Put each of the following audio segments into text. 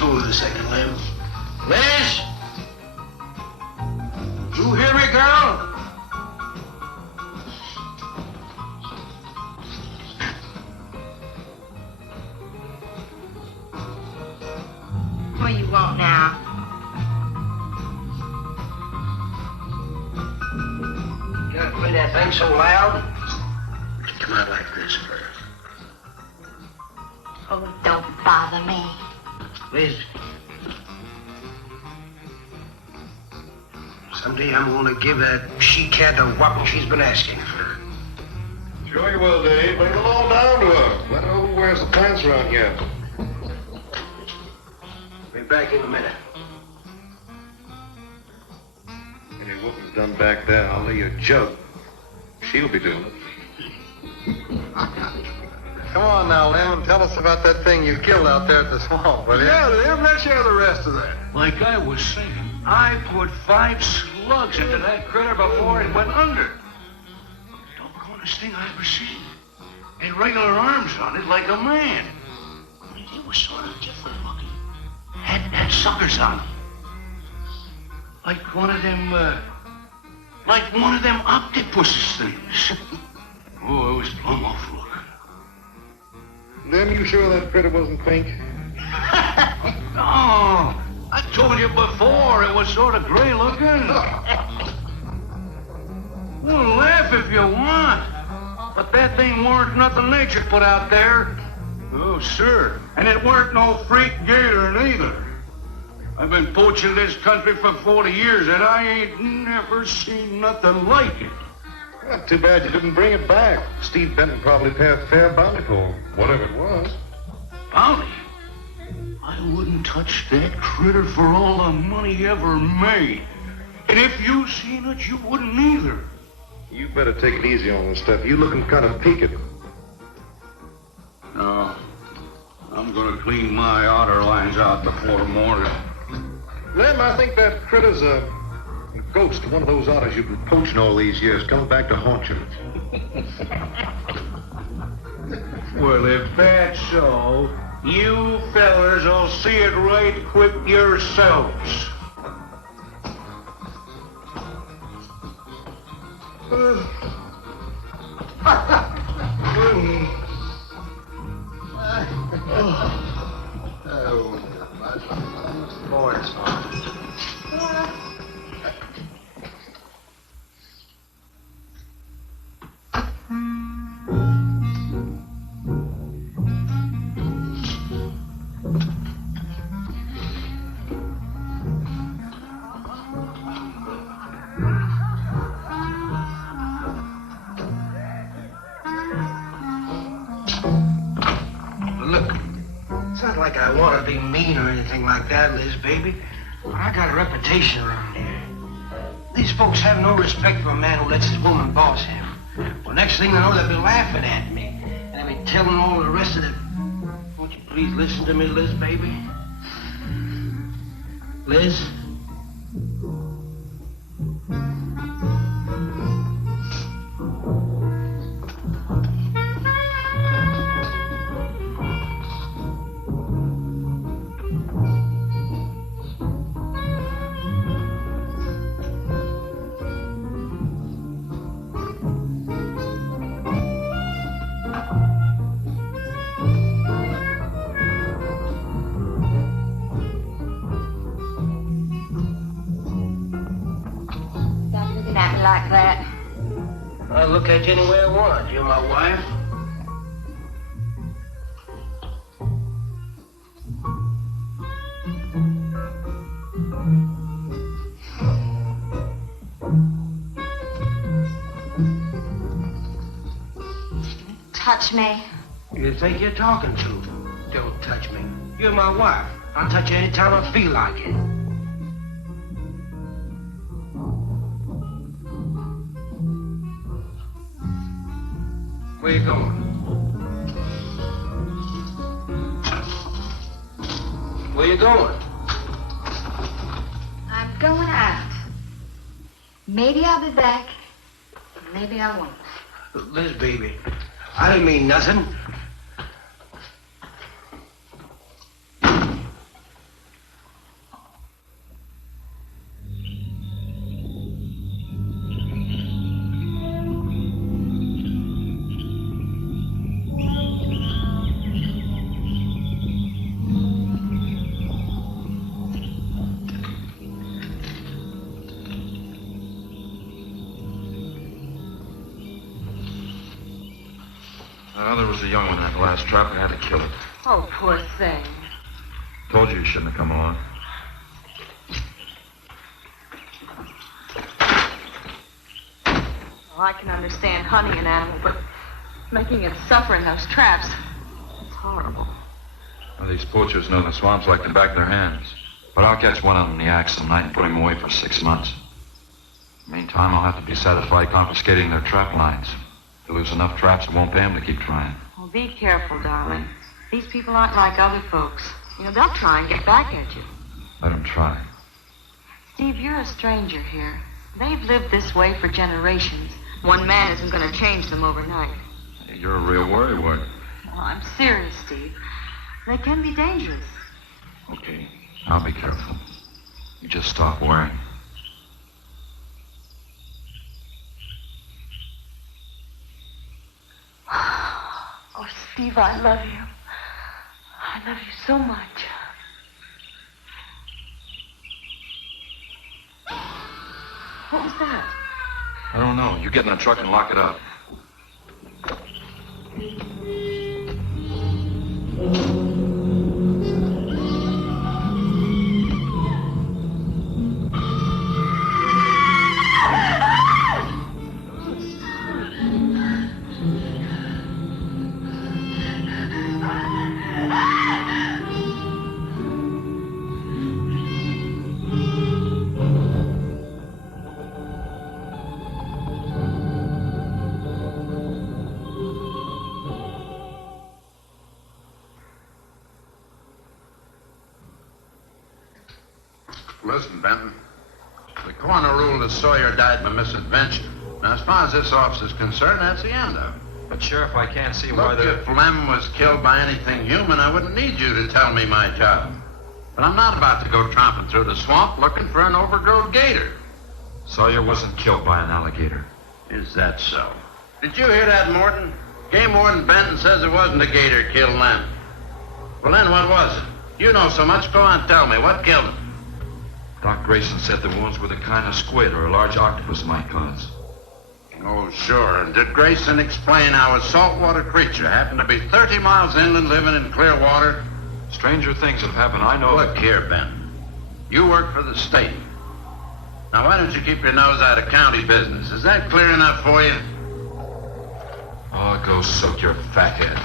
hold it a second, Lim. Liz? You hear me, girl? What do you want now? You gotta play that thing so loud? Come out like this first. Oh, don't bother me. Liz, someday I'm gonna give that she-cat the whopping she's been asking for. Sure you will, Dave. Bring them all down to her. Let her know who wears the pants around here. Be back in a minute. Any whooping's done back there, I'll lay you a jug. She'll be doing it. Come on now, Lim, tell us about that thing you killed out there at the swamp, will you? Yeah, Lim, let's hear the rest of that. Like I was saying, I put 5 slugs into that critter before it went under. Doggonest thing I ever seen. Had regular arms on it like a man. I mean, it was sort of different looking. Had suckers on them. Like one of them octopuses things. Oh, it was plumb awful looking. Lim, you sure that critter wasn't pink? No, I told you before it was sort of gray looking. Well, laugh if you want, but that thing weren't nothing nature put out there. Oh, sir, and it weren't no freak gator neither. I've been poaching this country for 40 years, and I ain't never seen nothing like it. Well, too bad you didn't bring it back. Steve Benton probably paid a fair bounty for whatever it was. Bounty? I wouldn't touch that critter for all the money he ever made. And if you seen it, you wouldn't either. You better take it easy on this stuff. You looking kind of peaked. No, I'm gonna clean my otter lines out before morning. Lim, I think that critter's a ghost, one of those otters you've been poaching all these years, coming back to haunt you. Well, if that's so, you fellers will see it right quick yourselves. Look, it's not like I want to be mean or anything like that, Liz, baby. But I got a reputation around here. These folks have no respect for a man who lets his woman boss him. Well, next thing they know, they'll be laughing at me. And they'll be telling all the rest of the... Won't you please listen to me, Liz, baby? Liz? Like that. I'll look at you any way I want. You're my wife. Touch me. You think you're talking to? Don't touch me. You're my wife. I'll touch you anytime I feel like it. Where you going? Where you going? I'm going out. Maybe I'll be back. Maybe I won't. Liz, baby, I didn't mean nothing. Well, there was a young one in that last trap. I had to kill it. Oh, poor thing. Told you you shouldn't have come along. Well, I can understand hunting an animal, but making it suffer in those traps, it's horrible. Well, these poachers know the swamps like the back of their hands. But I'll catch one of them in the axe tonight and put him away for 6 months. Meantime, I'll have to be satisfied confiscating their trap lines. They lose enough traps, it won't pay them to keep trying. Well, be careful, darling. These people aren't like other folks. You know, they'll try and get back at you. Let them try. Steve, you're a stranger here. They've lived this way for generations. One man isn't going to change them overnight. Hey, you're a real worrywart. Well, I'm serious, Steve. They can be dangerous. Okay, I'll be careful. You just stop worrying. Oh, Steve, I love you. I love you so much. What was that? I don't know. You get in the truck and lock it up. Listen, Benton. The coroner ruled that Sawyer died by misadventure. Now, as far as this officer's concerned, that's the end of it. But, Sheriff, I can't see why Look, they're... if Lem was killed by anything human, I wouldn't need you to tell me my job. But I'm not about to go tromping through the swamp looking for an overgrown gator. Sawyer wasn't killed by an alligator. Is that so? Did you hear that, Morton? Game Warden Benton says it wasn't a gator killed Lem. Well, then what was it? You know so much. Go on, tell me. What killed him? Doc Grayson said the wounds were the kind of squid or a large octopus might cause. Oh, sure. And did Grayson explain how a saltwater creature happened to be 30 miles inland living in clear water? Stranger things have happened, I know. Look here, Ben. You work for the state. Now, why don't you keep your nose out of county business? Is that clear enough for you? Oh, go soak your fat head.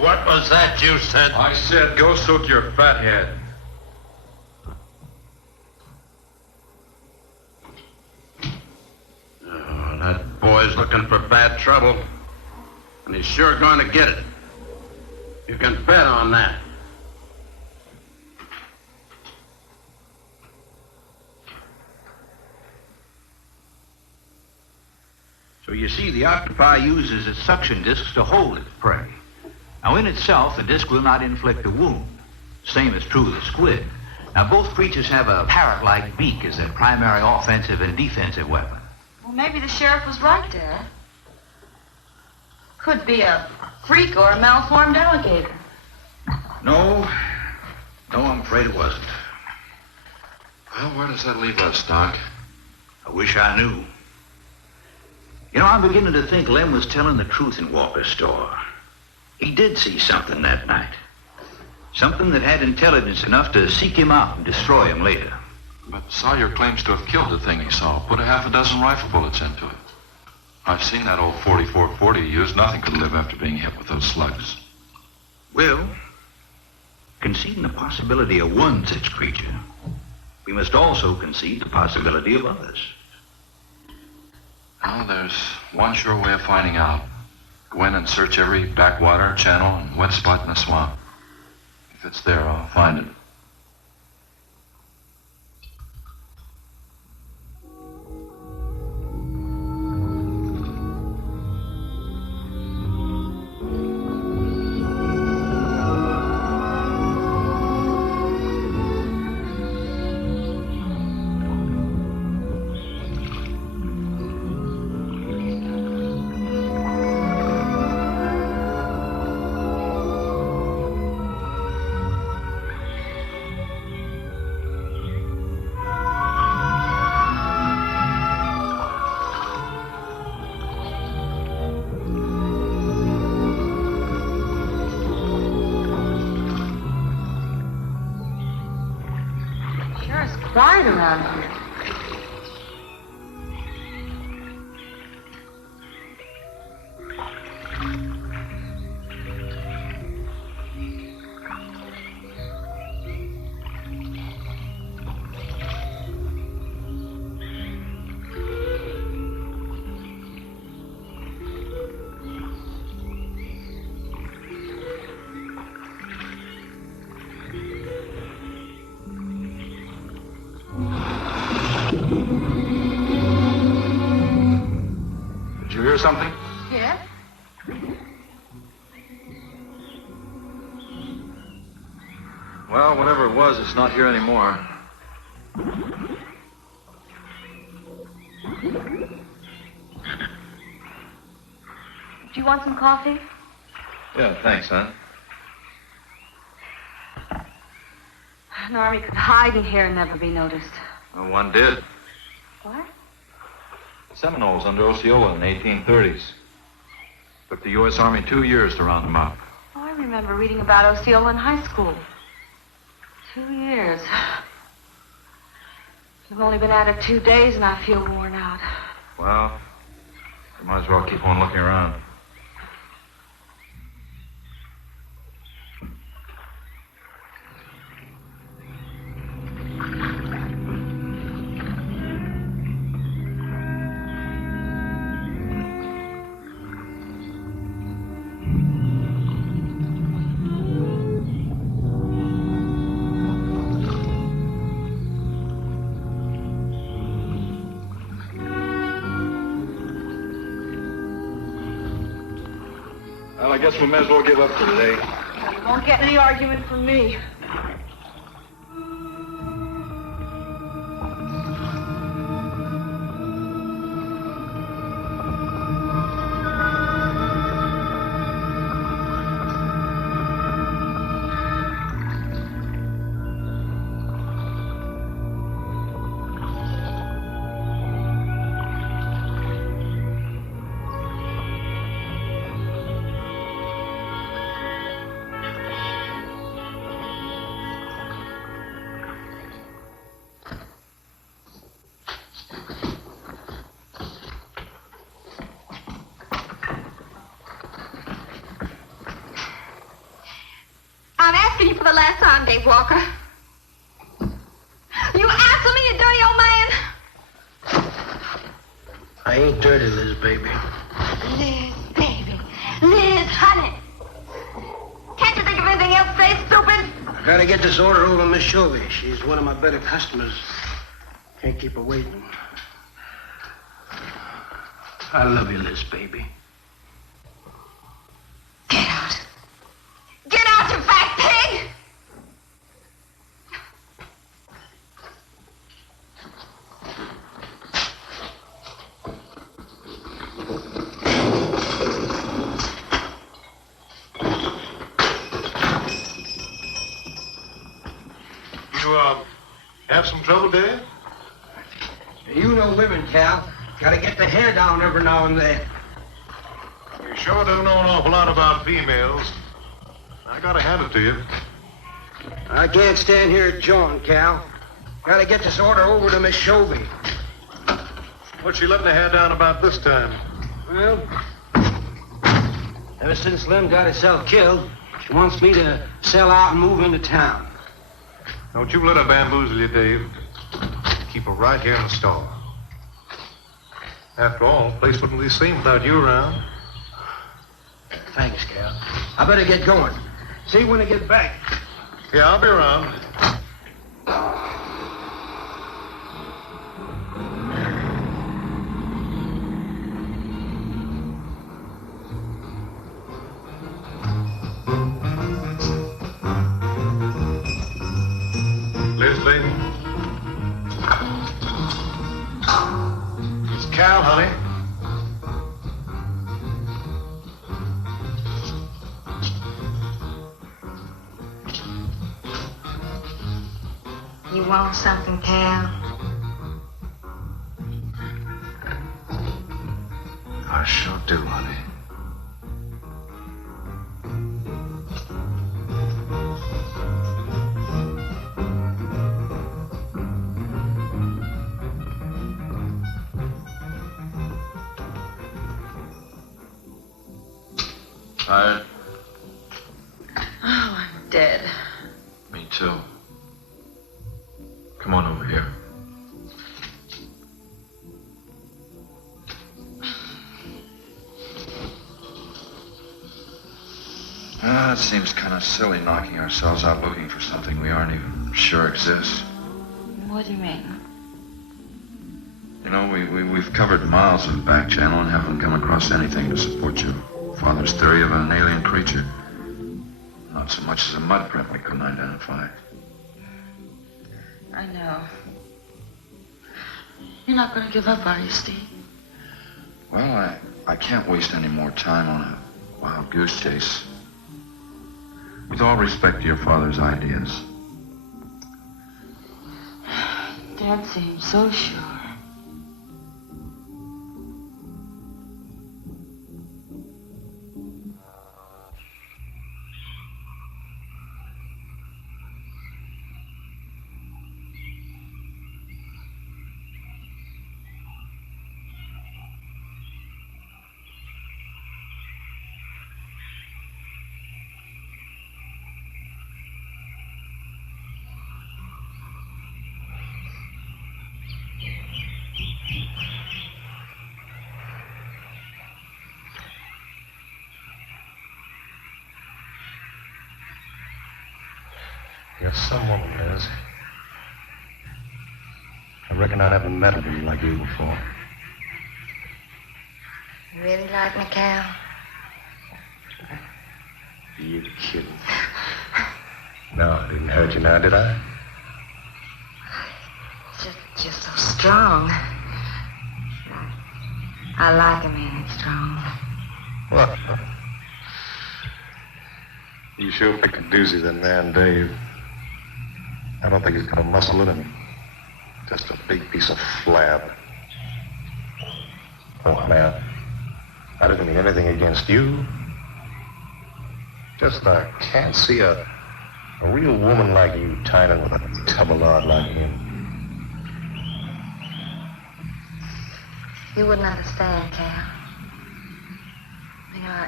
What was that you said? I said go soak your fat head. Oh, that boy's looking for bad trouble. And he's sure going to get it. You can bet on that. So you see, the octopi uses its suction discs to hold its prey. Now, in itself, the disc will not inflict a wound. Same is true of the squid. Now, both creatures have a parrot-like beak as their primary offensive and defensive weapon. Well, maybe the sheriff was right, Dad. Could be a freak or a malformed alligator. No, I'm afraid it wasn't. Well, where does that leave us, Doc? I wish I knew. You know, I'm beginning to think Lem was telling the truth in Walker's store. He did see something that night. Something that had intelligence enough to seek him out and destroy him later. But Sawyer claims to have killed the thing he saw. Put a half a dozen rifle bullets into it. I've seen that old 44-40 he used. Nothing could live after being hit with those slugs. Well, conceding the possibility of one such creature, we must also concede the possibility of others. Well, there's one sure way of finding out. Go in and search every backwater, channel, and wet spot in the swamp. If it's there, I'll find it. ride around here. Did you hear something? Yes? Well, whatever it was, it's not here anymore. Do you want some coffee? Yeah, thanks, son. An army could hide in here and never be noticed. Well, one did. What? The Seminoles under Osceola in the 1830s. Took the U.S. Army 2 years to round them up. Oh, I remember reading about Osceola in high school. 2 years. You've only been at it 2 days and I feel worn out. Well, you might as well keep on looking around. Well, I guess we may as well give up for today. You won't get any argument from me. I'm asking you for the last time, Dave Walker. You answer me, you dirty old man. I ain't dirty, Liz, baby. Liz, baby. Liz, honey. Can't you think of anything else to say, stupid? I gotta get this order over to Miss Shovey. She's one of my better customers. Can't keep her waiting. I love you, Liz, baby. Get out. Get out, you fat pig! You, have some trouble, Dave? You know women, Cal. Gotta get the hair down every now and then. You sure don't know an awful lot about females. I gotta hand it to you. I can't stand here jawing, Cal. Gotta get this order over to Miss Shovey. What's she letting the hair down about this time? Well, ever since Lem got herself killed, she wants me to sell out and move into town. Don't you let her bamboozle you, Dave. Keep her right here in the store. After all, the place wouldn't be the same without you around. Thanks, Cal. I better get going. See you when I get back. Yeah, I'll be around. Liz, baby. It's Cal, honey. You want something, Cal? I sure do, honey. Tired? Oh, I'm dead. Me too. Come on over here. It seems kind of silly knocking ourselves out looking for something we aren't even sure exists. What do you mean? You know, we've covered miles of the back channel and haven't come across anything to support your father's theory of an alien creature. Not so much as a mud print we couldn't identify. I know. You're not going to give up, are you, Steve? Well, I can't waste any more time on a wild goose chase. With all respect to your father's ideas. Dad seems so sure. You're some woman, Liz. I reckon I never met a woman like you before. You really like me, Cal? You're kidding. No, I didn't hurt you now, did I? You're so strong. I like a man that's strong. What? You sure picked a doozy, that man, Dave. I don't think he's got a muscle in him. Just a big piece of flab. Oh, man. I didn't mean anything against you. Just I can't see a real woman like you tying in with a tubbalard like him. You wouldn't understand, Cal. You know,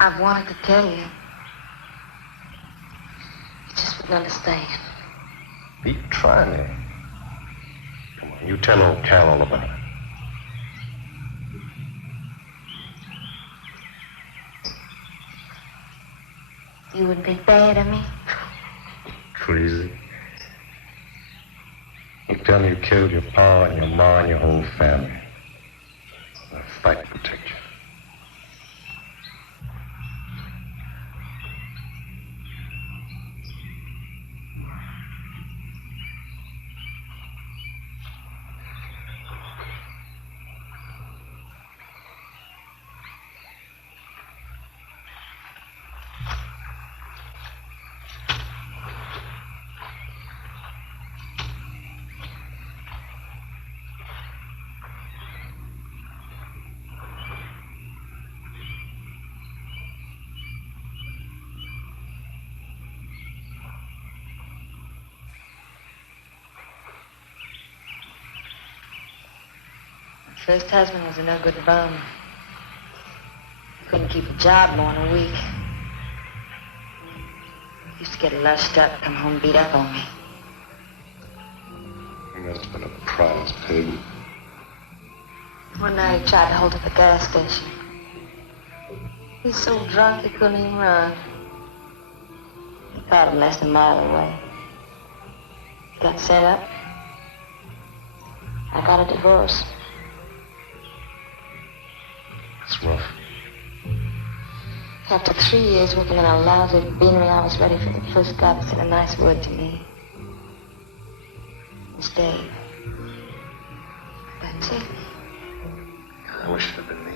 I've wanted to tell you. You just wouldn't understand. You try me. Come on, you tell old Cal all about it. You wouldn't think bad of me? Crazy. You tell me you killed your pa and your ma and your whole family. I'll fight to protect you. First husband was a no good bum. Couldn't keep a job more than a week. Used to get lushed up, come home beat up on me. You must have been a prize pig. One night he tried to hold up a gas station. He's so drunk he couldn't even run. He caught him less than a mile away. He got set up. I got a divorce. It's rough. After 3 years working in a lousy beanery, I was ready for the first guy that said a nice word to me. It was Dave. That's it. I wish it had been me.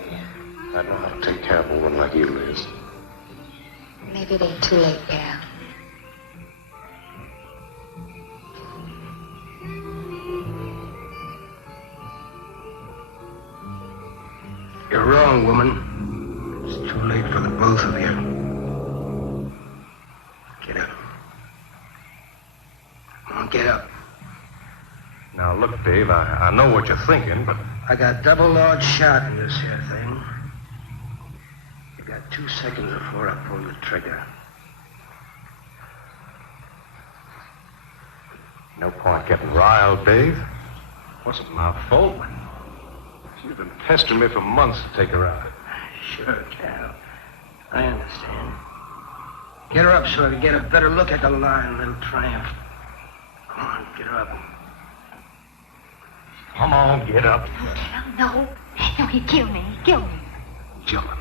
I'd know how to take care of a woman like you, Liz. Maybe it ain't too late, Cal. You're wrong, woman. It's too late for the both of you. Get up. Come on, get up. Now, look, Dave, I know what you're thinking, but... I got double large shot in this here thing. You got 2 seconds before I pull the trigger. No point getting riled, Dave. Wasn't my fault. She's been pestering me for months to take her out. Sure, Cal. I understand. Get her up so I can get a better look at the line, little tramp. Come on, get her up. Come on, get up. No, he'd kill me. He'd kill me. Jumping.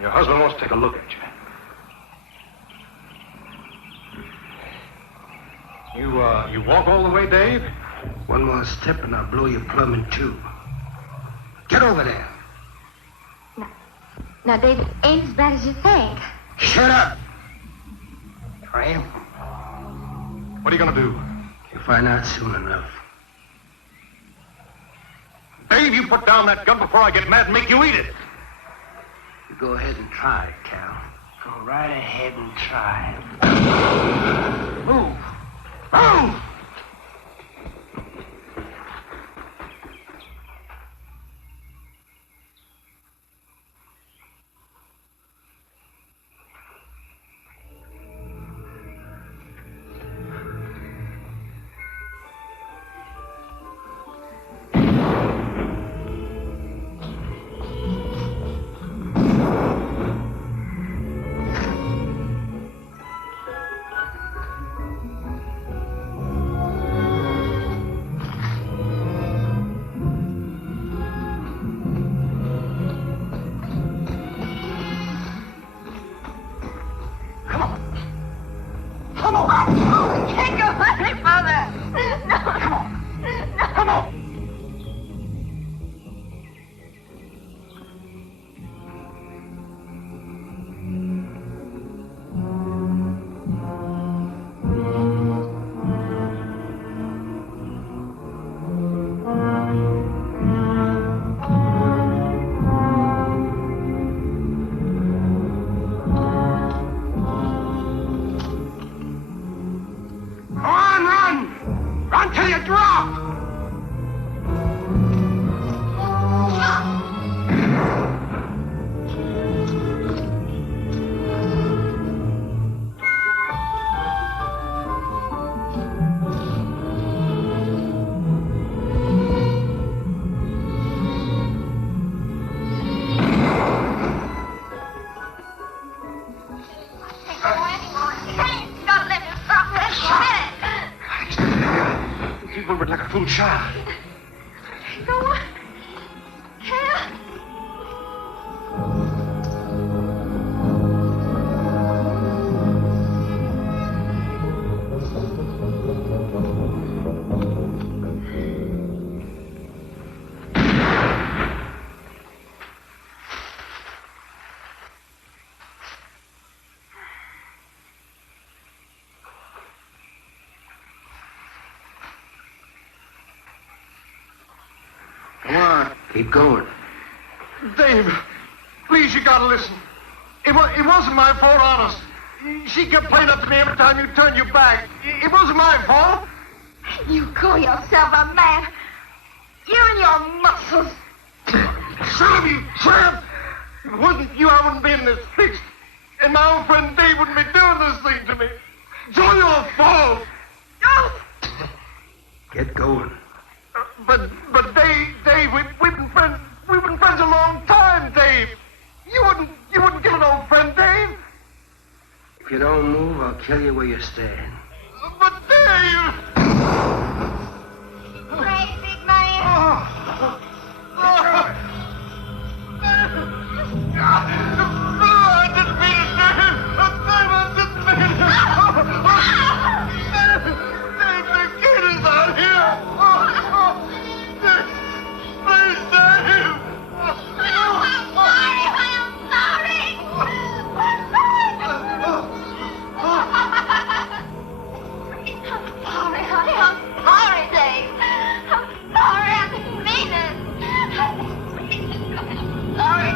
Your husband wants to take a look at you. You walk all the way, Dave? One more step and I'll blow your plumbing tube. Get over there. Now, David, ain't as bad as you think. Shut up! Tramp. What are you gonna do? You'll find out soon enough. Dave, you put down that gun before I get mad and make you eat it. You go ahead and try it, Cal. Go right ahead and try it. Move! Move! Child. Go on. Cal. Come on, keep going. Dave, please, you gotta listen. It wasn't my fault, honest. She kept playing up to me every time you turned your back. It wasn't my fault. You call yourself a man. You and your muscles. Son of you, tramp! If it wasn't you, I wouldn't be in this fix. And my old friend Dave wouldn't be doing this thing to me. It's all your fault. Oh! Get going. But Dave, we've been friends. We've been friends a long time, Dave. You wouldn't kill an old friend, Dave. If you don't move, I'll kill you where you stand. But Dave. Great big man. I didn't mean it, Dave. Dave, I didn't mean it. Dave, the kid is out here. Dave, please, Dave. I'm sorry, honey. I'm sorry, Dave. I'm sorry. I didn't mean it. Sorry.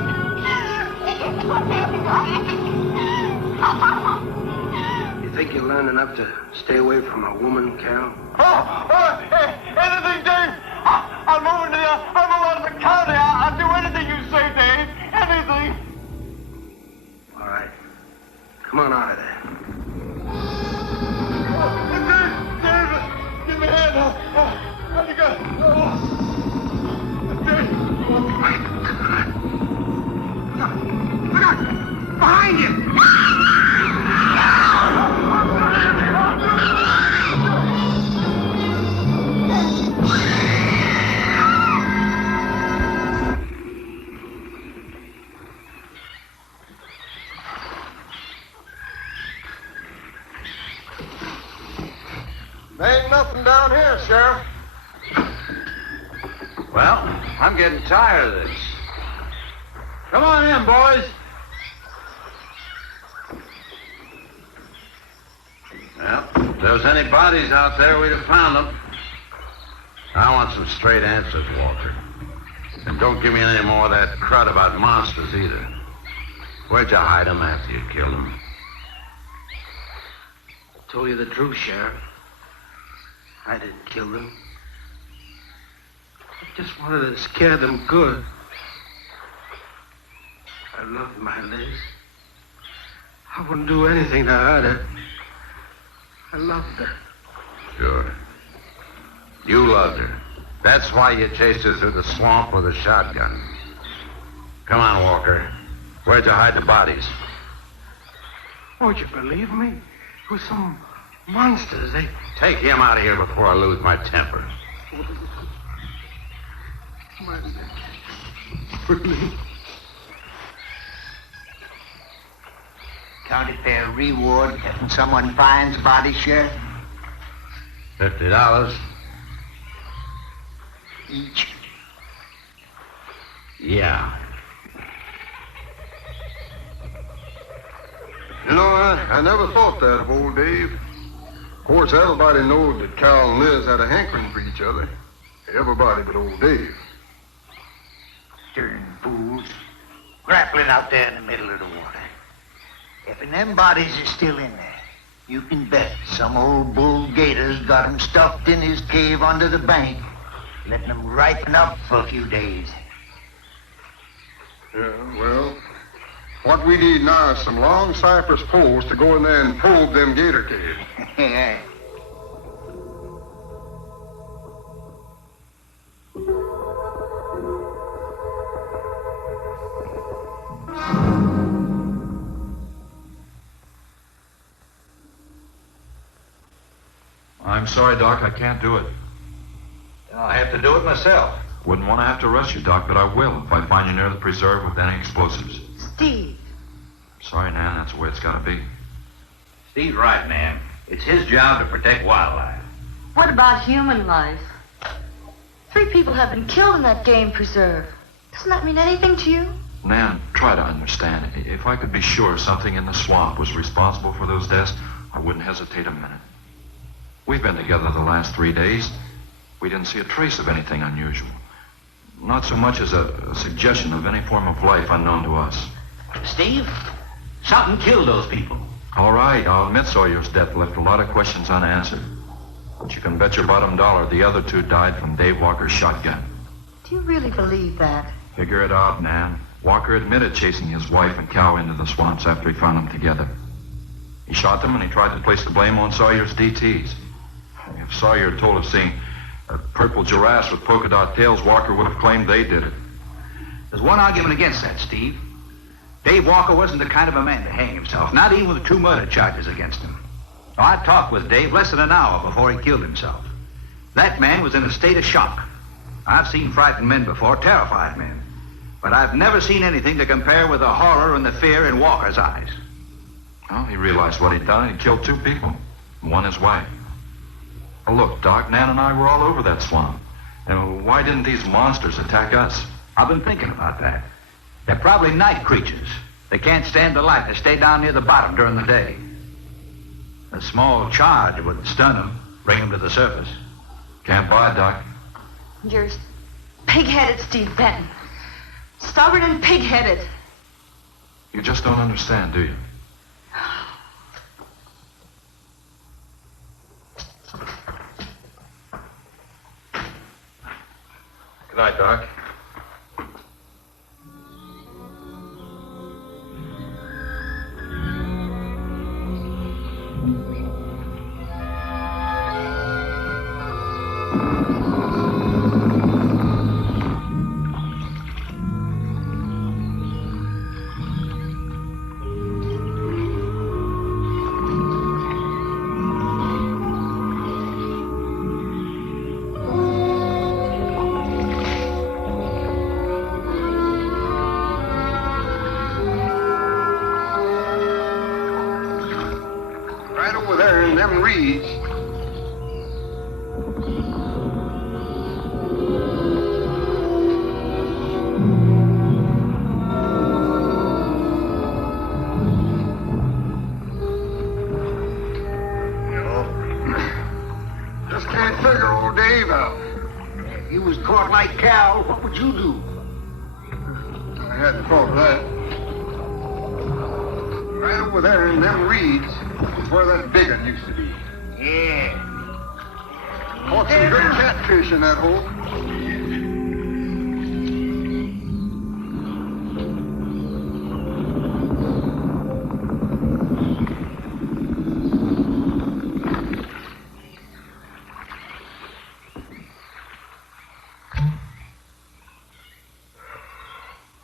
You think you learned enough to stay away from a woman, Cal? Anything, Dave. I'll move out of the county. I'll do anything you say, Dave. Anything. Come on out of there. David, give me a hand. Let me go. David. Look out! Behind you! There ain't nothing down here, Sheriff. Well, I'm getting tired of this. Come on in, boys. Well, if there was any bodies out there, we'd have found them. I want some straight answers, Walker. And don't give me any more of that crud about monsters either. Where'd you hide them after you killed them? I told you the truth, Sheriff. I didn't kill them. I just wanted to scare them good. I loved my Liz. I wouldn't do anything to hurt her. I loved her. Sure. You loved her. That's why you chased her through the swamp with a shotgun. Come on, Walker. Where'd you hide the bodies? Won't you believe me? It was some monsters. They... Take him out of here before I lose my temper. My Liz. Really? County fair reward if someone finds body, Sheriff? $50. Each. Yeah. You know, I never thought that of old Dave. Of course, everybody knows that Cal and Liz had a hankering for each other. Everybody but old Dave. Darn fools. Grappling out there in the middle of the water. If them bodies are still in there, you can bet some old bull gator's got 'em stuffed in his cave under the bank, letting them ripen up for a few days. Yeah, well, what we need now is some long cypress poles to go in there and probe them gator caves. I'm sorry, Doc, I can't do it. I'll have to do it myself. Wouldn't want to have to arrest you, Doc, but I will if I find you near the preserve with any explosives. Steve, Sorry, Nan, that's the way it's got to be. Steve's right, man. It's his job to protect wildlife. what about human life? 3 people have been killed in that game preserve. Doesn't that mean anything to you? Nan, try to understand. If I could be sure something in the swamp was responsible for those deaths, I wouldn't hesitate a minute. We've been together the last 3 days. We didn't see a trace of anything unusual. Not so much as a suggestion of any form of life unknown to us. Steve, something killed those people. All right, I'll admit Sawyer's death left a lot of questions unanswered. But you can bet your bottom dollar the other 2 died from Dave Walker's shotgun. Do you really believe that? Figure it out, Nan. Walker admitted chasing his wife and cow into the swamps after he found them together. He shot them and he tried to place the blame on Sawyer's DTs. If Sawyer had told us seeing purple giraffes with polka dot tails, Walker would have claimed they did it. There's one argument against that, Steve. Dave Walker wasn't the kind of a man to hang himself, not even with 2 murder charges against him. I talked with Dave less than an hour before he killed himself. That man was in a state of shock. I've seen frightened men before, terrified men. But I've never seen anything to compare with the horror and the fear in Walker's eyes. Well, he realized what he'd done and he killed 2 people. One his wife. Well, look, Doc, Nan and I were all over that swamp. And why didn't these monsters attack us? I've been thinking about that. They're probably night creatures. They can't stand the light. They stay down near the bottom during the day. A small charge would stun them, bring them to the surface. Can't buy it, Doc. You're pig-headed, Steve Benton. Stubborn and pig-headed. You just don't understand, do you? Good night, Doc. them reeds. Just can't figure old Dave out. If you was caught like Cal, what would you do? I hadn't thought of that. Right over there in them reeds is where that big one used to be. Yeah. Caught some great catfish in that hole.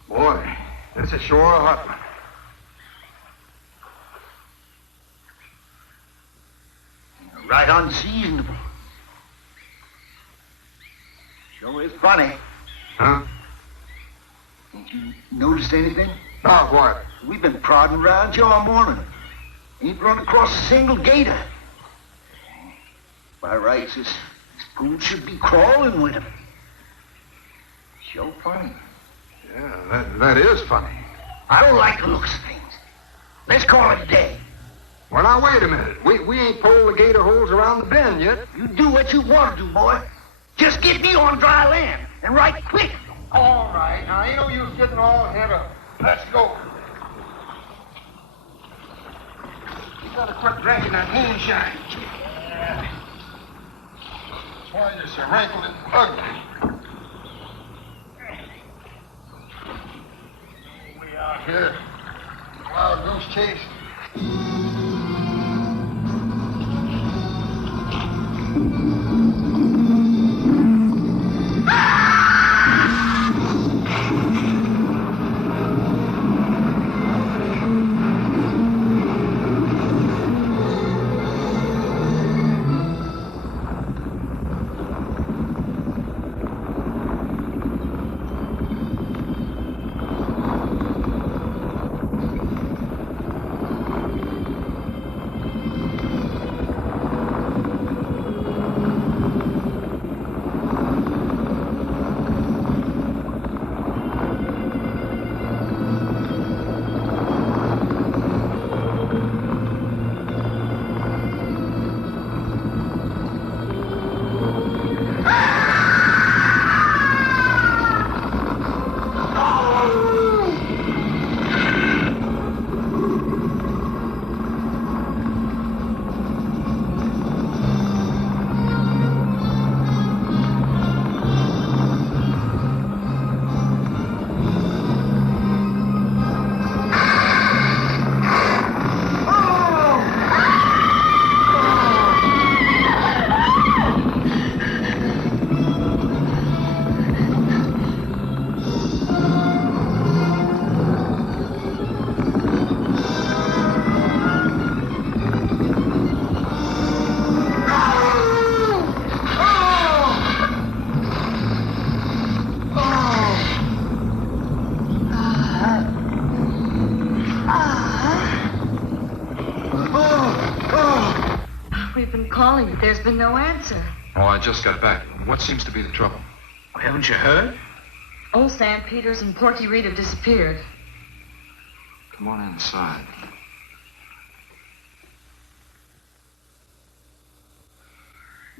Boy, this is sure a hot one. Right unseasonable. Sure is funny. Huh? Ain't you noticed anything? Now what? We've been prodding around here all morning. Ain't run across a single gator. By rights, this school should be crawling with him. Sure funny. Yeah, that is funny. I don't like the looks of things. Let's call it a day. Well, now, wait a minute. We ain't pulled the gator holes around the bend yet. You do what you want to do, boy. Just get me on dry land, and right quick. All right. Now, ain't no use getting all head up. Let's go. You gotta quit drinking that moonshine. Yeah. That's why you're so wrinkled and ugly. We out here. Wild goose chase. We've been calling, but there's been no answer. Oh, I just got back. What seems to be the trouble? Haven't you heard? Old Sam Peters and Porky Reed have disappeared. Come on inside.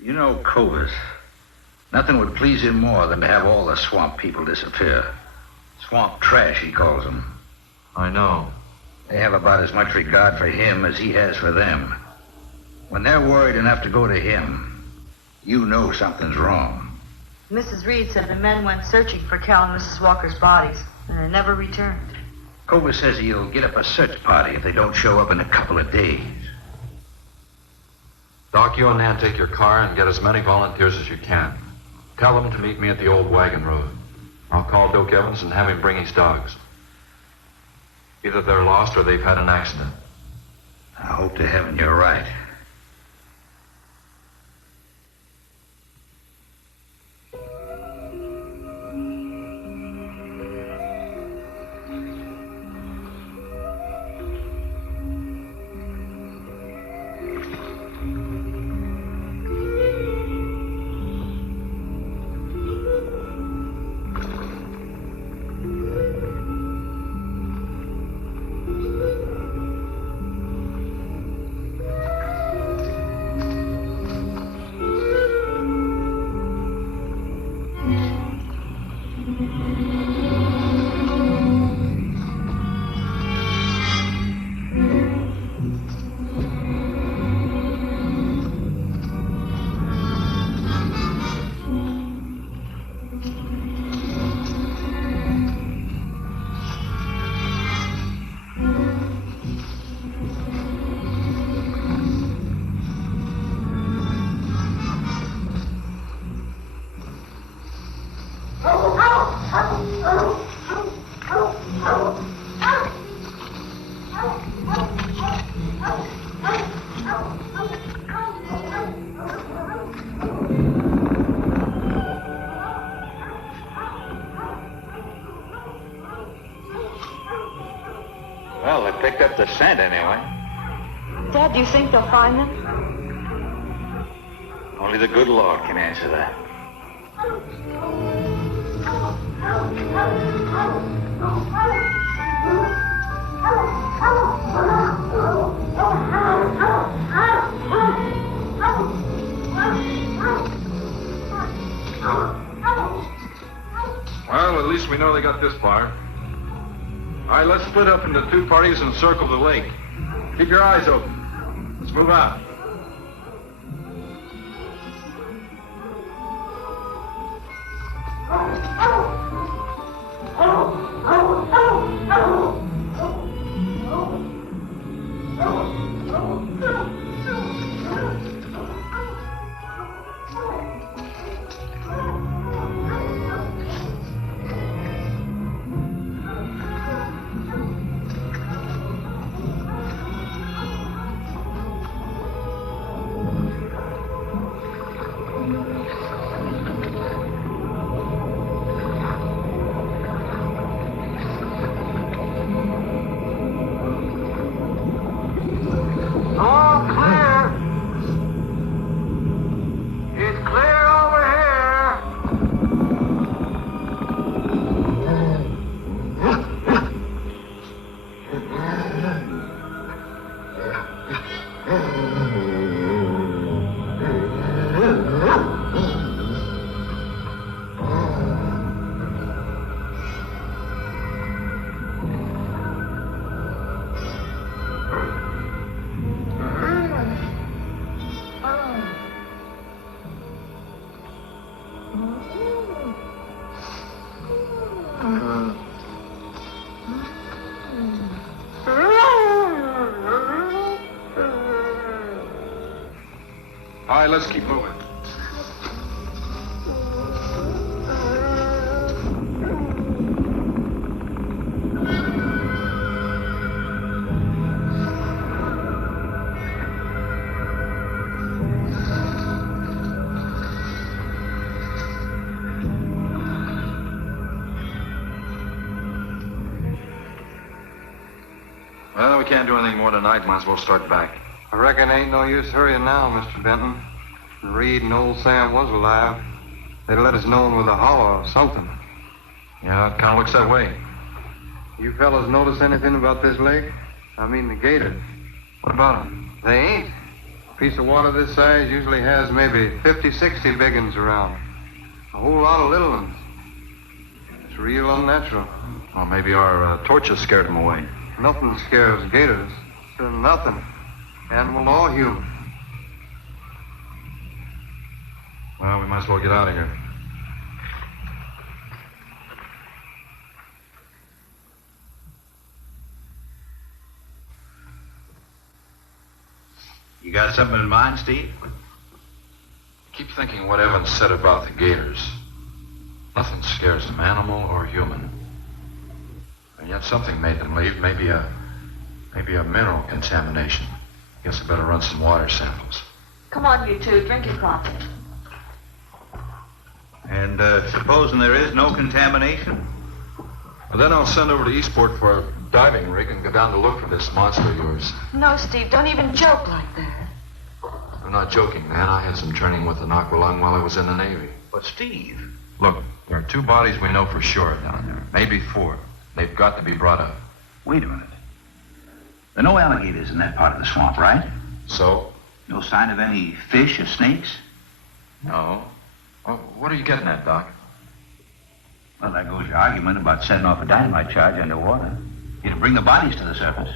You know, Cobus, nothing would please him more than to have all the swamp people disappear. Swamp trash, he calls them. I know. They have about as much regard for him as he has for them. When they're worried enough to go to him, you know something's wrong. Mrs. Reed said the men went searching for Cal and Mrs. Walker's bodies, and they never returned. Cobus says he'll get up a search party if they don't show up in a couple of days. Doc, you and Nan take your car and get as many volunteers as you can. Tell them to meet me at the old wagon road. I'll call Doak Evans and have him bring his dogs. Either they're lost or they've had an accident. I hope to heaven you're right. Well, they picked up the scent anyway. Dad, do you think they'll find them? Only the good Lord can answer that. Well, at least we know they got this far. All right, let's split up into two parties and circle the lake. Keep your eyes open. Let's move out. All right, let's keep moving. Well, we can't do anything more tonight. Might as well start back. I reckon ain't no use hurrying now, Mr. Benton. Reed and old Sam was alive. They'd let us know with a holler or something. Yeah, it kind of looks that way. You fellas notice anything about this lake? I mean the gators. What about them? They ain't. A piece of water this size usually has maybe 50, 60 big uns around. A whole lot of little ones. It's real unnatural. Well, maybe our torches scared them away. Nothing scares gators. Nothing. Animal or human. Well, we might as well get out of here. You got something in mind, Steve? Keep thinking what Evans said about the gators. Nothing scares them, animal or human. And yet something made them leave. Maybe a mineral contamination. Guess I better run some water samples. Come on, you two. Drink your coffee. And supposing there is no contamination? Well, then I'll send over to Eastport for a diving rig and go down to look for this monster of yours. No, Steve, don't even joke like that. I'm not joking, man. I had some training with an aqualung while I was in the Navy. But Steve... Look, there are 2 bodies we know for sure down there. Maybe 4. They've got to be brought up. Wait a minute. There are no alligators in that part of the swamp, right? So? No sign of any fish or snakes? No. Well, what are you getting at, Doc? Well, there goes your argument about setting off a dynamite charge underwater. You'd bring the bodies to the surface.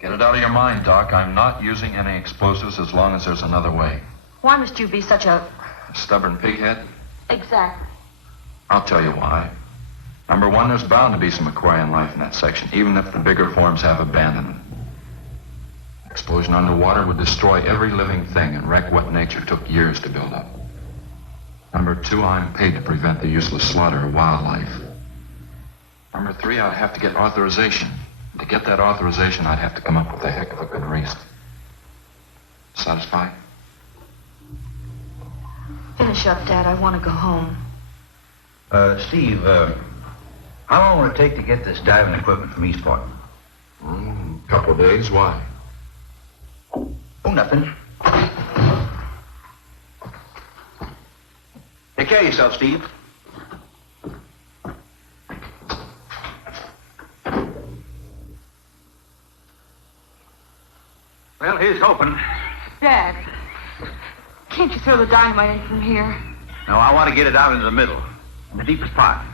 Get it out of your mind, Doc. I'm not using any explosives as long as there's another way. Why must you be such a... Stubborn pighead? Exactly. I'll tell you why. Number 1, there's bound to be some aquarian life in that section, even if the bigger forms have abandoned it. Explosion underwater would destroy every living thing and wreck what nature took years to build up. Number 2, I'm paid to prevent the useless slaughter of wildlife. Number 3, I'd have to get authorization. To get that authorization, I'd have to come up with a heck of a good reason. Satisfied? Finish up, Dad. I want to go home. Steve, how long will it take to get this diving equipment from Eastport? Couple of days. Why? Oh, nothing. Take care of yourself, Steve. Well, here's hoping. Dad, can't you throw the dynamite in from here? No, I want to get it out into the middle, in the deepest part.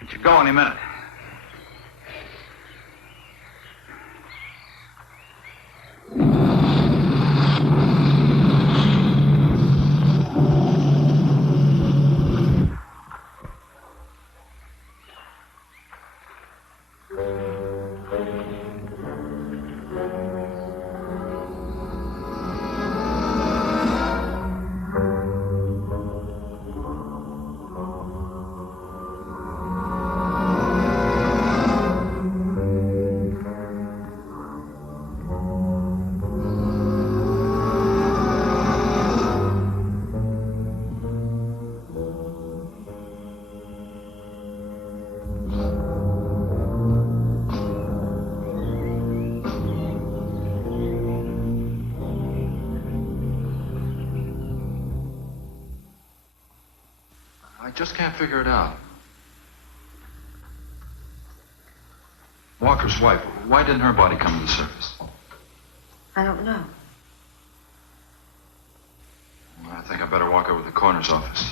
It should go any minute. I just can't figure it out. Walker's wife, why didn't her body come to the surface? I don't know. I think I better walk over to the coroner's office.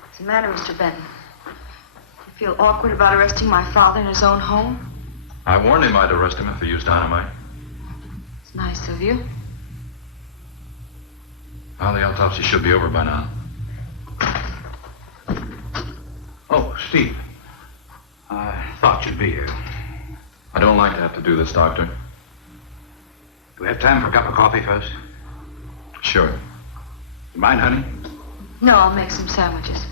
What's the matter, Mr. Benton? You feel awkward about arresting my father in his own home? I warned him I'd arrest him if he used dynamite. It's nice of you. Well, the autopsy should be over by now. Oh, Steve. I thought you'd be here. I don't like to have to do this, Doctor. Do we have time for a cup of coffee first? Sure. You mind, honey? No, I'll make some sandwiches.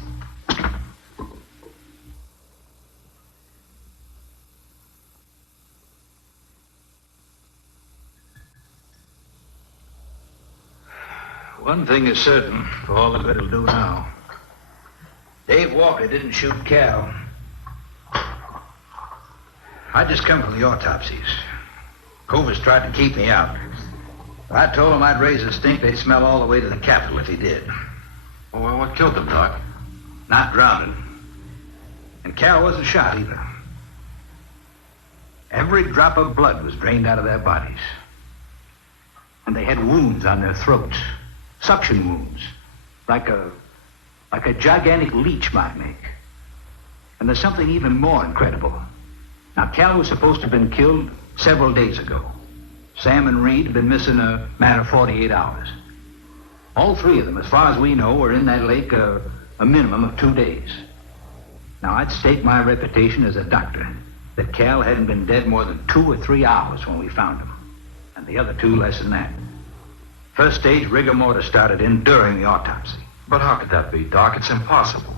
One thing is certain, for all the good it'll do now. Dave Walker didn't shoot Cal. I just come from the autopsies. Covers tried to keep me out. I told him I'd raise a stink they'd smell all the way to the Capitol if he did. Well, what killed them, Doc? Not drowning. And Cal wasn't shot either. Every drop of blood was drained out of their bodies. And they had wounds on their throats. Suction wounds. Like a gigantic leech might make. And there's something even more incredible. Now, Cal was supposed to have been killed several days ago. Sam and Reed have been missing a matter of 48 hours. All three of them, as far as we know, were in that lake a minimum of 2 days. Now, I'd stake my reputation as a doctor that Cal hadn't been dead more than 2 or 3 hours when we found him. And the other 2 less than that. First stage rigor mortis started in during the autopsy. But how could that be, Doc? It's impossible.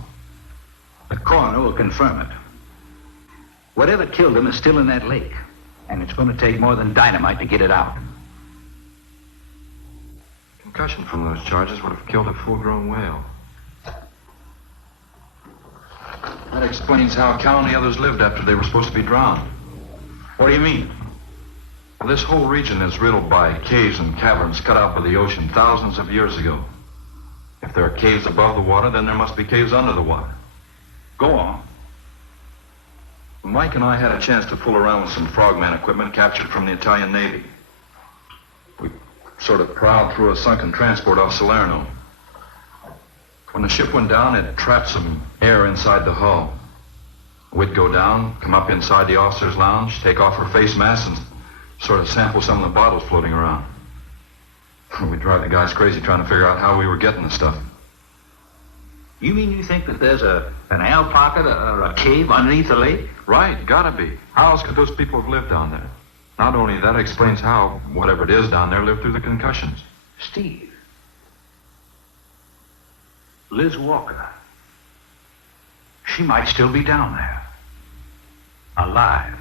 The coroner will confirm it. Whatever killed him is still in that lake. And it's going to take more than dynamite to get it out. Concussion from those charges would have killed a full-grown whale. That explains how Cal and the others lived after they were supposed to be drowned. What do you mean? Well, this whole region is riddled by caves and caverns cut out by the ocean thousands of years ago. If there are caves above the water, then there must be caves under the water. Go on. Mike and I had a chance to fool around with some frogman equipment captured from the Italian Navy. We sort of prowled through a sunken transport off Salerno. When the ship went down, it trapped some air inside the hull. We'd go down, come up inside the officer's lounge, take off her face mask, and sort of sample some of the bottles floating around. We'd drive the guys crazy trying to figure out how we were getting the stuff. You mean you think that there's an ale pocket or a cave underneath the lake? Right, gotta be. How else could those people have lived down there? Not only that explains how, whatever it is down there, lived through the concussions. Steve. Liz Walker. She might still be down there. Alive.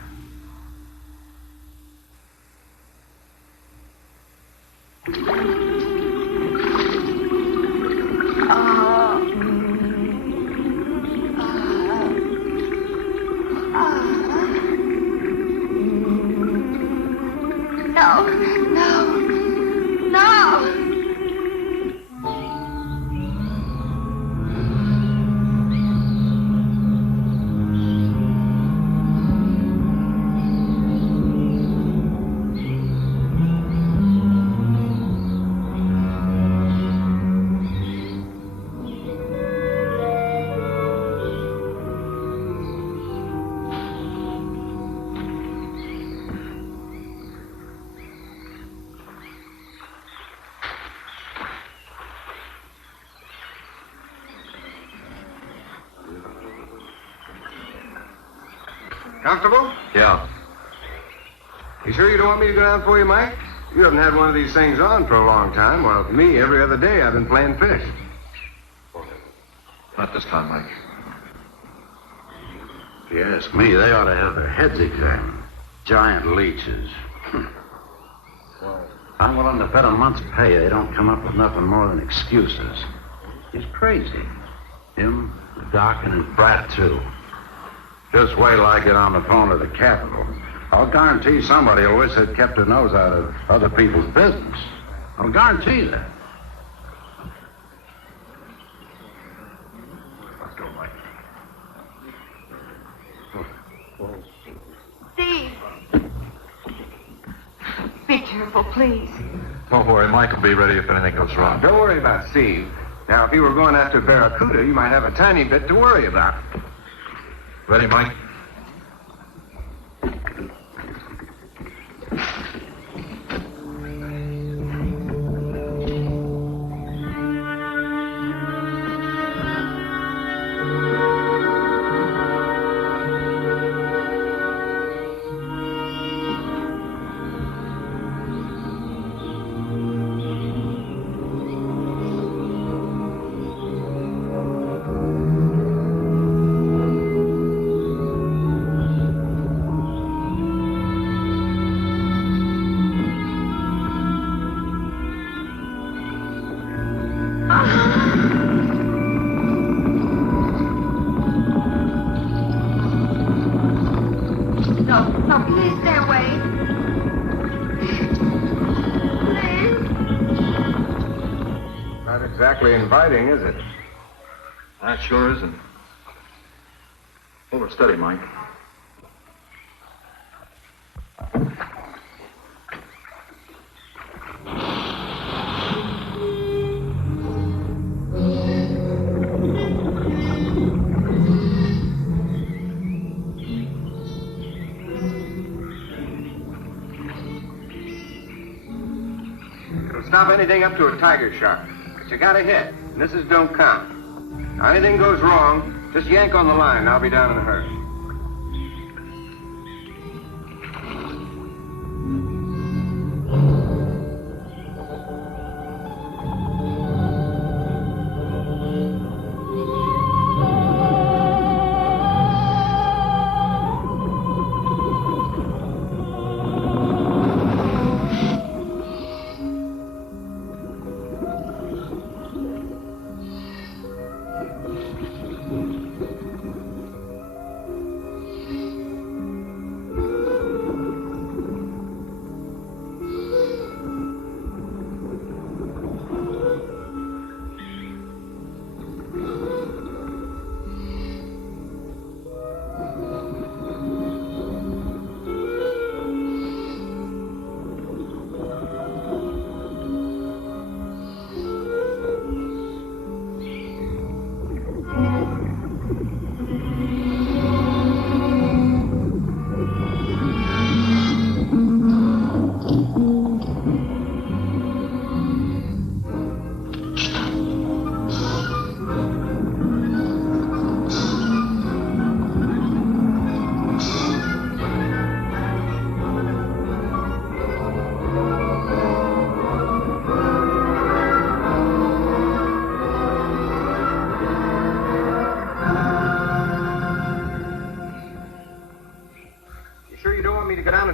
Comfortable? Yeah. You sure you don't want me to go down for you, Mike? You haven't had one of these things on for a long time, while me, every other day, I've been playing fish. Not this time, Mike. If you ask me, they ought to have their heads examined. Giant leeches. I'm willing to bet a month's pay they don't come up with nothing more than excuses. He's crazy. Him, the doc, and his brat, too. Just wait till I get on the phone to the Capitol. I'll guarantee somebody will wish they'd kept their nose out of other people's business. I'll guarantee that. Let's go, Mike. Steve. Be careful, please. Don't worry, Mike will be ready if anything goes wrong. Don't worry about Steve. Now, if you were going after Barracuda, you might have a tiny bit to worry about. Ready, Mike? No, please stay away. Please. Not exactly inviting, is it? That sure isn't. Hold it steady, Mike. Stop anything up to a tiger shark. But you gotta hit. Misses don't count. Now, anything goes wrong, Just yank on the line. I'll be down in a hurry.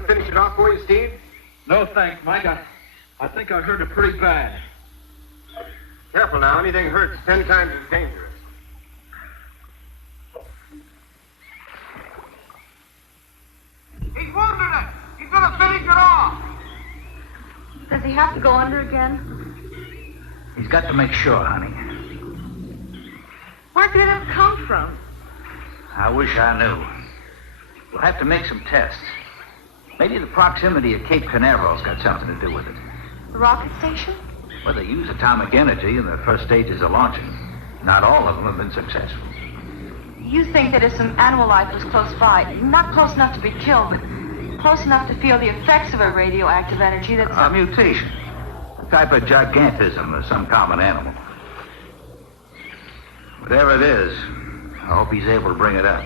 Finish it off for you, Steve? No, thanks, Mike. I think I hurt it pretty bad. Careful now. Anything hurts 10 times as dangerous. He's wounded it. He's gonna finish it off. Does he have to go under again? He's got to make sure, honey. Where could it have come from? I wish I knew. We'll have to make some tests. Maybe the proximity of Cape Canaveral's got something to do with it. The rocket station? Well, they use atomic energy in the first stages of launching. Not all of them have been successful. You think that if some animal life was close by, not close enough to be killed, but close enough to feel the effects of a radioactive energy that's... A mutation. A type of gigantism of some common animal. Whatever it is, I hope he's able to bring it up.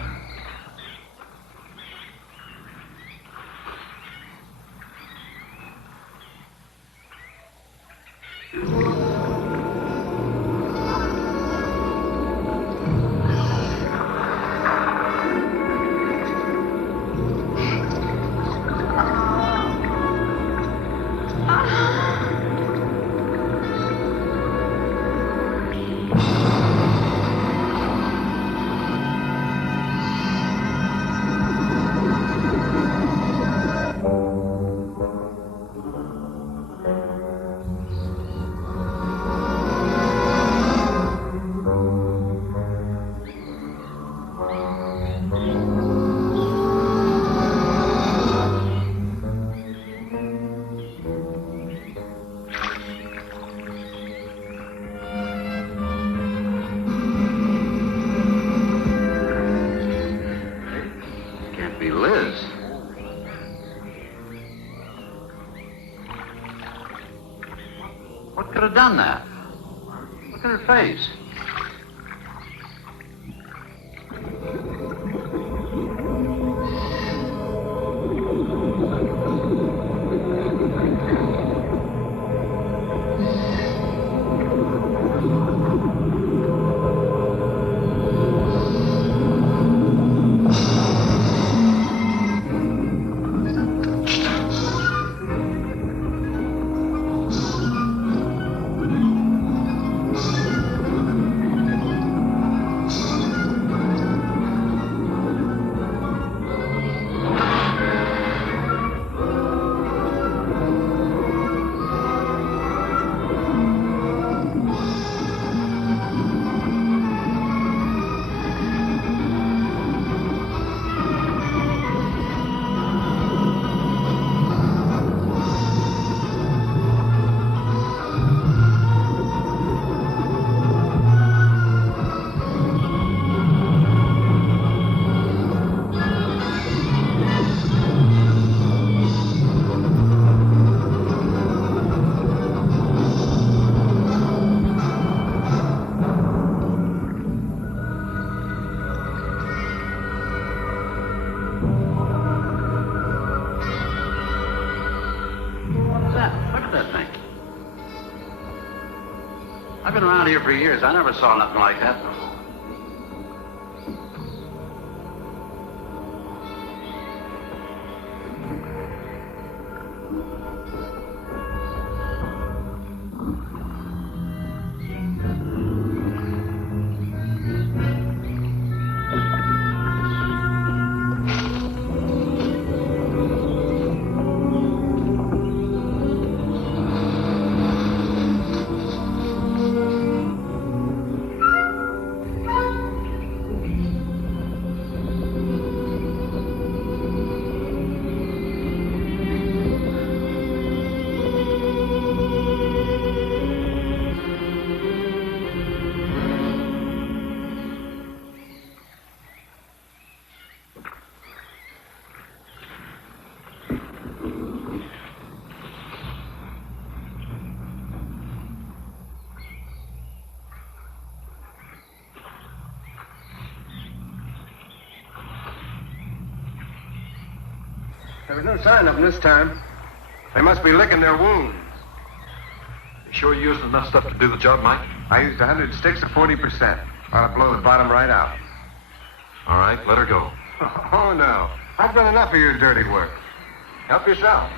Done that. Look at her face. I've been around here for years. I never saw nothing like that. There was no sign of them this time. They must be licking their wounds. You sure you used enough stuff to do the job, Mike? I used 100 sticks of 40%. Ought to blow the bottom right out. All right, let her go. Oh, no. I've done enough of your dirty work. Help yourself.